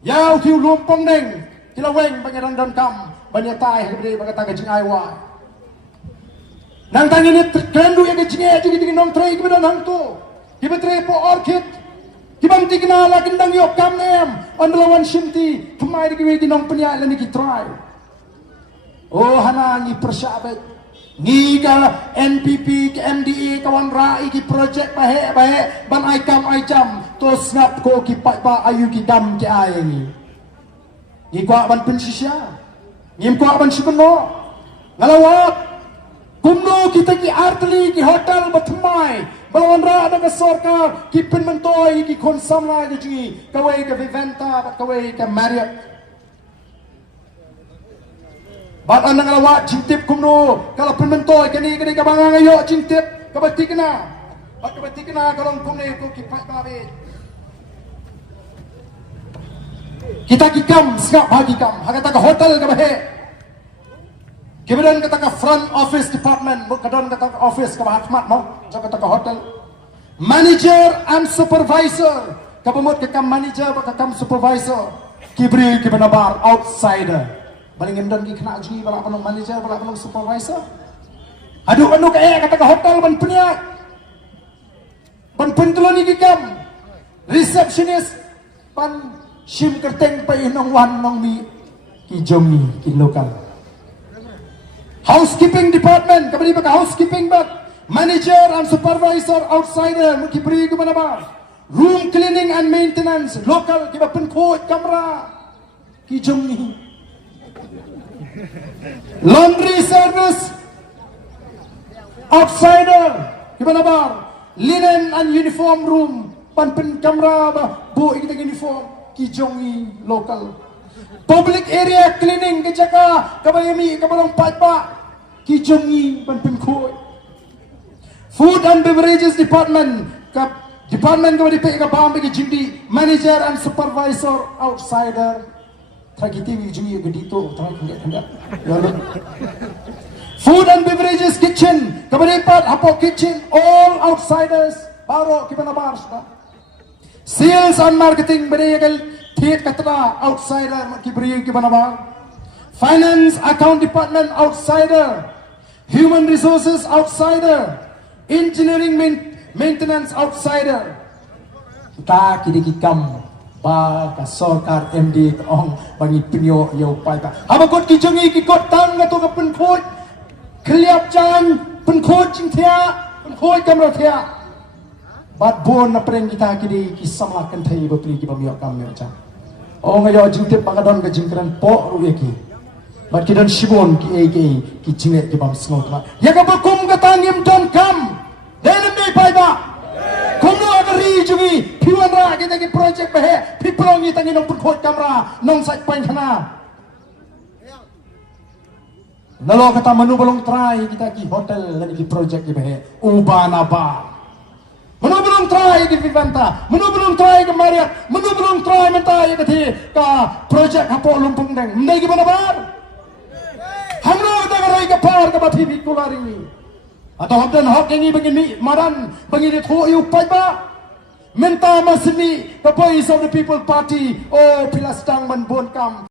Yau tiu lumpong neng, kila weng pangeran dan kam, banyak tai hari bagi tangga jing aiwa. Nang tangi ni kerendu yang kecingnya jadi dengan nong tray kepada nang tu, kita tray po orchid, kita mesti kenal gendang yok kam nem, andalawan shinti, kemai di nong penyak lani kita try. Oh hana ni persahabat, ni ka NPP, ke MDA, kawan rai ki projek bahe ban aikam aicam, to snap ko ki pa ayu ki dam ki ai ni. Ni ko ban pensisya, ni ko ban sikuno, ngalawat. Kumno kita ki artli ki hotel batmai balawan ra ada ke sorka ki penmentoi ki konsamla ke ji kawai ke Vivanta kawai ke Marriott bat anda ngalawat cintip kumno kalau penmentoi ke ni ke bangang ayo cintip ke batikna bat ke batikna kalau kumne ko ki pat babe kita ki kam skap bagi kam hakata ke hotel ke bahe kemudian kata ke front office department, kemudian kata ke office ke Ahmad mau, jangan kata ke hotel. Manager and supervisor, kepemut ke kam manager, ke kam supervisor, kibri ke benabar outsider. Paling ngendon ki kena aji balak penung manager, balak penung supervisor. Aduh anu kayak kata ke hotel ban penyak, ban pentelon ni kam, receptionist, ban sim kerteng pay nong wan nong mi, ki jomi ki lokal. Housekeeping department, kembali ke housekeeping bag, manager and supervisor outsider, mungkin beri ke mana bang? Room cleaning and maintenance, local, kita penkot kamera, kijung ni. Laundry service, outsider, ke mana bang? Linen and uniform room, pen kamera, bu kita uniform, kijung ni local. Public area cleaning ke jaga kabayami kabalong patpa kijongi penpengkoi. Food and beverages department department kabadi pe ka bam ke jindi manager and supervisor outsider tragiti wijungi gedito tanda. Food and beverages kitchen kabadi pat hapo kitchen all outsiders baro kibana bars. Sales and marketing beregal Thiet katra outsider ki beri ki banaba. Finance account department outsider. Human resources outsider. Engineering maintenance outsider. Ta kidi ki kam ba ka sorkar MD ong bangi pinyo yo pai ka. Haba kot ki jongi ki kot tang na to ka pen khot. Kliap chan pen khot ching thia pen khot kamra thia. Bat bon na preng kita kidi ki samla kan thai bapri ki bamiok kam me cha. Oh ngayo jingtip pakadon ke jingkran po ruye ki. Bat kidan shibon ki ki jinget ki bam sngot ma. Ya ka bakum ka tangim don kam. Denem dei pai ba. Kumno agari jungi piwan ra kita ki project bahe piplong ni tangi nong pukot kamera nong sat pain kana. Nalo kata manu balong try kita ki hotel dan ki project ki bahe ubana ba. Menu belum try di Vivanta, menu belum try ke Marriott, menu belum try mentai ke projek hapo lumpung deng. Mendai gimana bar? Hamro dengarai ke par ke bathi bikulari ni. Atau habdan hak ini begini maran begini thu yu pai ba. Menta masini the voice of the people party. Oh pilas tang ban bon kam.